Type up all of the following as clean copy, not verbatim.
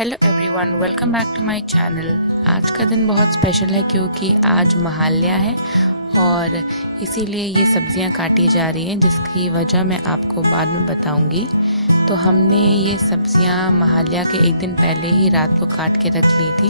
Hello everyone, welcome back to my channel. आज का दिन बहुत स्पेशल है क्योंकि आज महाल्या है और इसीलिए ये सब्जियां काटी जा रही हैं, जिसकी वजह मैं आपको बाद में बताऊंगी। तो हमने ये सब्जियां महाल्या के एक दिन पहले ही रात को काट के रख ली थी।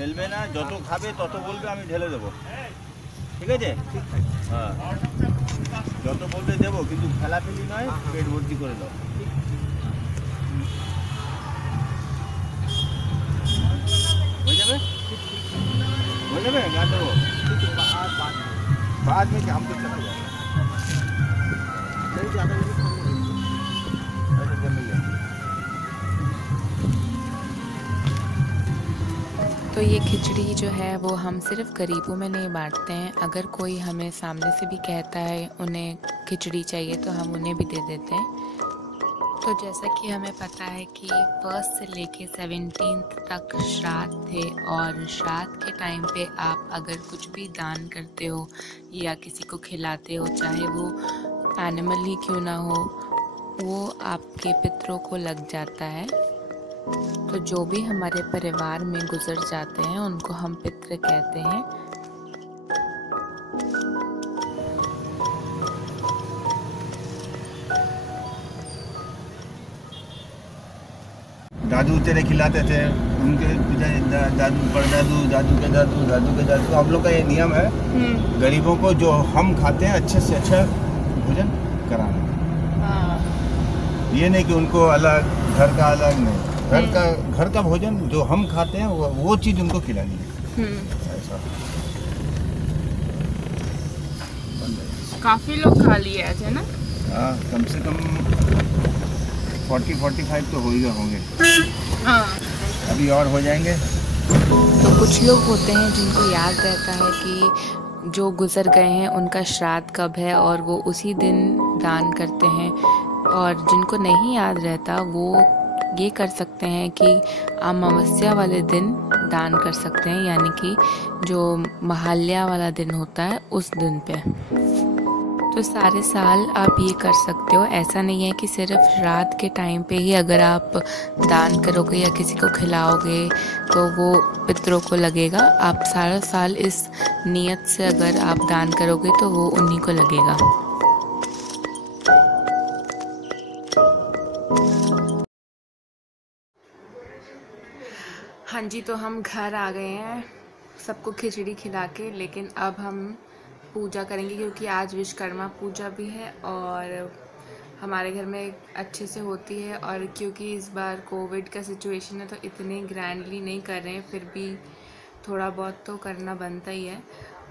ফেলবে না, যত খাবে তত বলবে, আমি ঢেলে দেবো। ঠিক আছে? হ্যাঁ, যত বলবে দেবো, কিন্তু ফেলাফেলি নয়, পেট ভর্তি করে দাও। হয়ে যাবে, হয়ে যাবে, গাছ দেবো। बाद में काम करते रहेगा। तो ये खिचड़ी जो है वो हम सिर्फ गरीबों में नहीं बांटते हैं। अगर कोई हमें सामने से भी कहता है उन्हें खिचड़ी चाहिए तो हम उन्हें भी दे देते हैं। तो जैसा कि हमें पता है कि 1 से लेके 17 तक श्राद्ध थे, और श्राद्ध के टाइम पे आप अगर कुछ भी दान करते हो या किसी को खिलाते हो, चाहे वो एनिमल ही क्यों ना हो, वो आपके पितरों को लग जाता है। तो जो भी हमारे परिवार में गुजर जाते हैं उनको हम पितृ कहते हैं। दादू तेरे खिलाते थे, उनके दादू, परदादू, दादू के दादू, दादू के दादू। हम लोग का ये नियम है गरीबों को जो हम खाते हैं अच्छे से अच्छा भोजन कराना। ये नहीं कि उनको अलग, घर का अलग नहीं, घर का भोजन जो हम खाते हैं वो चीज़ उनको खिलानी है। ऐसा काफी लोग खा लिए थे ना? हाँ, कम से कम 40-45 तो हो ही होंगे। हाँ, अभी और हो जाएंगे। तो कुछ लोग होते हैं जिनको याद रहता है कि जो गुजर गए हैं उनका श्राद्ध कब है और वो उसी दिन दान करते हैं, और जिनको नहीं याद रहता वो ये कर सकते हैं कि अमावस्या वाले दिन दान कर सकते हैं, यानी कि जो महाल्या वाला दिन होता है उस दिन पे। तो सारे साल आप ये कर सकते हो। ऐसा नहीं है कि सिर्फ श्राद्ध के टाइम पे ही अगर आप दान करोगे या किसी को खिलाओगे तो वो पितरों को लगेगा। आप सारा साल इस नियत से अगर आप दान करोगे तो वो उन्हीं को लगेगा। हाँ जी, तो हम घर आ गए हैं सबको खिचड़ी खिला के, लेकिन अब हम पूजा करेंगे क्योंकि आज विश्वकर्मा पूजा भी है और हमारे घर में अच्छे से होती है। और क्योंकि इस बार कोविड का सिचुएशन है तो इतने ग्रैंडली नहीं कर रहे हैं, फिर भी थोड़ा बहुत तो करना बनता ही है।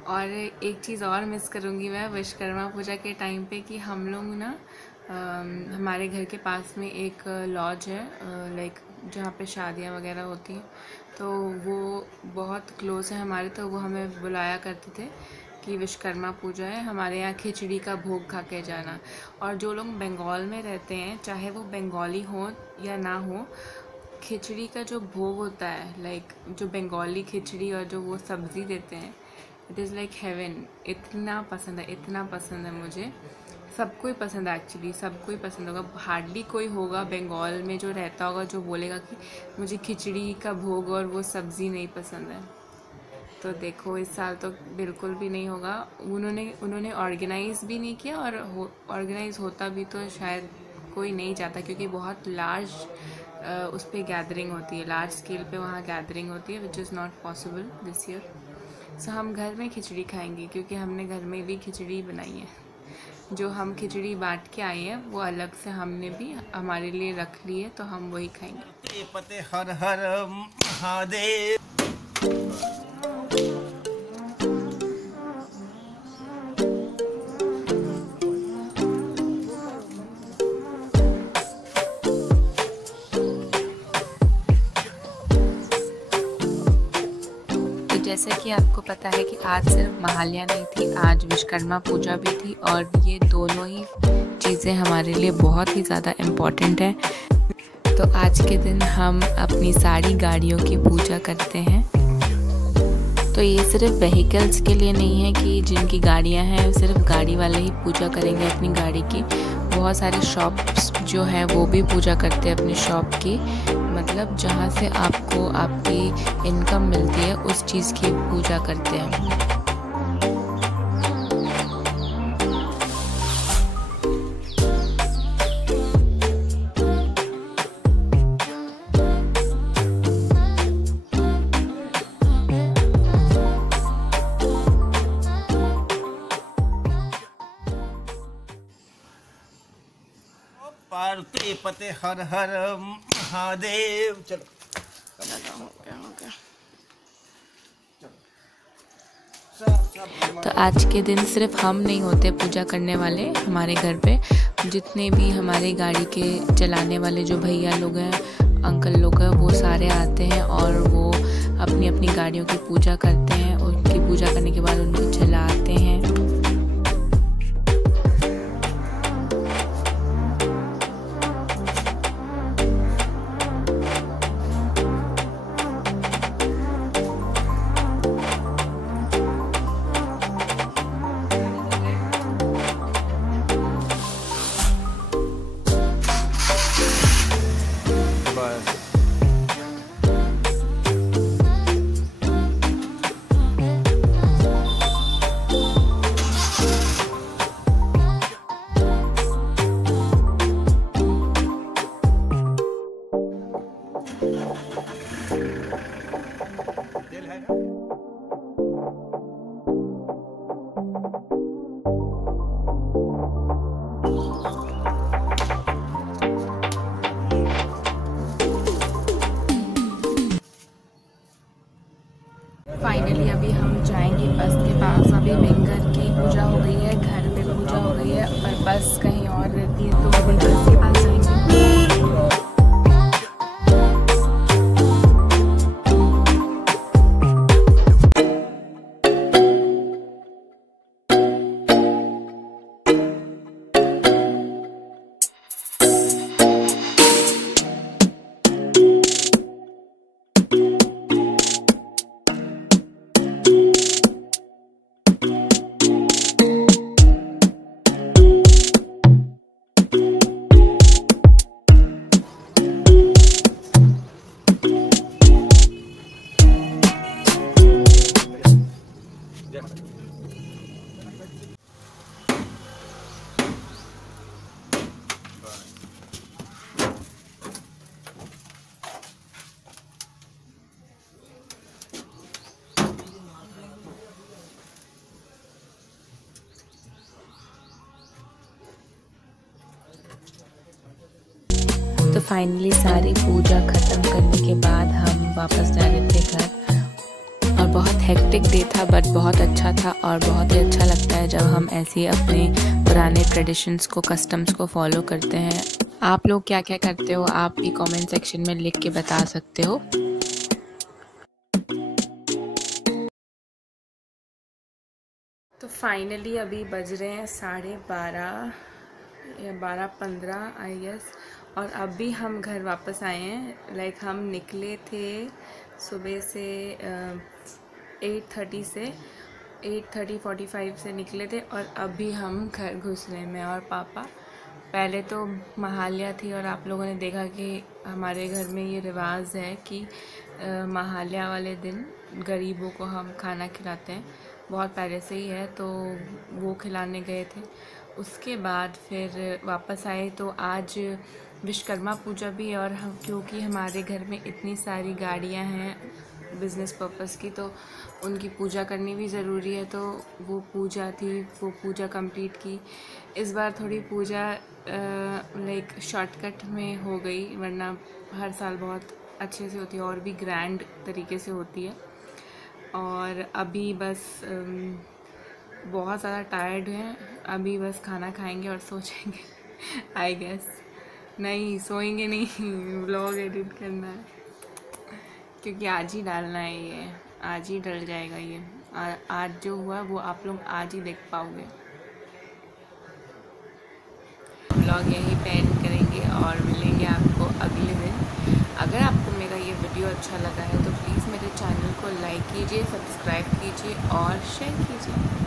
और एक चीज़ और मिस करूँगी मैं विश्वकर्मा पूजा के टाइम पे कि हम लोग ना हमारे घर के पास में एक लॉज है, लाइक जहाँ पे शादियाँ वगैरह होती हैं, तो वो बहुत क्लोज है हमारे, तो वो हमें बुलाया करते थे कि विश्वकर्मा पूजा है, हमारे यहाँ खिचड़ी का भोग खा के जाना। और जो लोग बंगाल में रहते हैं, चाहे वो बंगाली हो या ना हो, खिचड़ी का जो भोग होता है, लाइक जो बंगाली खिचड़ी और जो वो सब्ज़ी देते हैं, इट इज़ लाइक हेवन। इतना पसंद है, इतना पसंद है मुझे। सबको ही पसंद है, एक्चुअली सबको ही पसंद होगा। हार्डली कोई होगा बंगाल में जो रहता होगा जो बोलेगा कि मुझे खिचड़ी का भोग और वो सब्ज़ी नहीं पसंद है। तो देखो इस साल तो बिल्कुल भी नहीं होगा। उन्होंने ऑर्गेनाइज़ भी नहीं किया, और ऑर्गेनाइज़ होता भी तो शायद कोई नहीं चाहता, क्योंकि बहुत लार्ज उस पर गैदरिंग होती है, लार्ज स्केल पे वहाँ गैदरिंग होती है, which is not possible this year. So हम घर में खिचड़ी खाएंगे, क्योंकि हमने घर में भी खिचड़ी बनाई है। जो हम खिचड़ी बांट के आए हैं वो अलग से हमने भी हमारे लिए रख ली है, तो हम वही खाएंगे। पते हर हर महादेव। जैसे कि आपको पता है कि आज सिर्फ महालया नहीं थी, आज विश्वकर्मा पूजा भी थी, और ये दोनों ही चीज़ें हमारे लिए बहुत ही ज़्यादा इम्पॉर्टेंट है। तो आज के दिन हम अपनी सारी गाड़ियों की पूजा करते हैं। तो ये सिर्फ व्हीकल्स के लिए नहीं है कि जिनकी गाड़ियां हैं सिर्फ गाड़ी वाले ही पूजा करेंगे अपनी गाड़ी की। बहुत सारे शॉप्स जो हैं वो भी पूजा करते हैं अपनी शॉप की, मतलब जहाँ से आपको आपकी इनकम मिलती है उस चीज़ की पूजा करते हैं। पार्वती पते हर हर महादेव। चलो तो आज के दिन सिर्फ हम नहीं होते पूजा करने वाले, हमारे घर पे जितने भी हमारे गाड़ी के चलाने वाले जो भैया लोग हैं, अंकल लोग हैं, वो सारे आते हैं और वो अपनी अपनी गाड़ियों की पूजा करते हैं। उनकी पूजा करने के बाद उनको चलाते हैं। फाइनली अभी हम जाएंगे बस के पास। अभी विंगर की पूजा हो गई है, घर पे पूजा हो गई है, पर बस कहीं और रहती है, तो अभी बस के पास जाएंगे। तो फाइनली सारी पूजा ख़त्म करने के बाद हम वापस जा रहे थे घर। और बहुत हेक्टिक डे था, बट बहुत अच्छा था, और बहुत ही अच्छा लगता है जब हम ऐसे अपने पुराने ट्रेडिशंस को, कस्टम्स को फॉलो करते हैं। आप लोग क्या क्या करते हो आप भी कमेंट सेक्शन में लिख के बता सकते हो। तो फाइनली अभी बज रहे हैं 12:30 या 12:15 आई गेस, और अभी हम घर वापस आए हैं। लाइक हम निकले थे सुबह से 8:30 से 8:45 से निकले थे, और अभी हम घर घुस रहे हैं, मैं और पापा। पहले तो महालया थी और आप लोगों ने देखा कि हमारे घर में ये रिवाज है कि महालया वाले दिन गरीबों को हम खाना खिलाते हैं, बहुत पहले से ही है, तो वो खिलाने गए थे। उसके बाद फिर वापस आए तो आज विश्वकर्मा पूजा भी है, और हम क्योंकि हमारे घर में इतनी सारी गाड़ियां हैं बिज़नेस पर्पस की, तो उनकी पूजा करनी भी ज़रूरी है। तो वो पूजा थी, वो पूजा कंप्लीट की। इस बार थोड़ी पूजा लाइक शॉर्टकट में हो गई, वरना हर साल बहुत अच्छे से होती है और भी ग्रैंड तरीके से होती है। और अभी बस बहुत ज़्यादा टायर्ड हैं, अभी बस खाना खाएंगे और सो जाएंगे आई गेस। नहीं सोएंगे नहीं, व्लॉग एडिट करना है क्योंकि आज ही डालना है, ये आज ही डल जाएगा ये। आज जो हुआ वो आप लोग आज ही देख पाओगे। व्लॉग यहीं पे एंड करेंगे और मिलेंगे आपको अगले दिन। अगर आपको मेरा ये वीडियो अच्छा लगा है तो प्लीज़ मेरे चैनल को लाइक कीजिए, सब्सक्राइब कीजिए और शेयर कीजिए।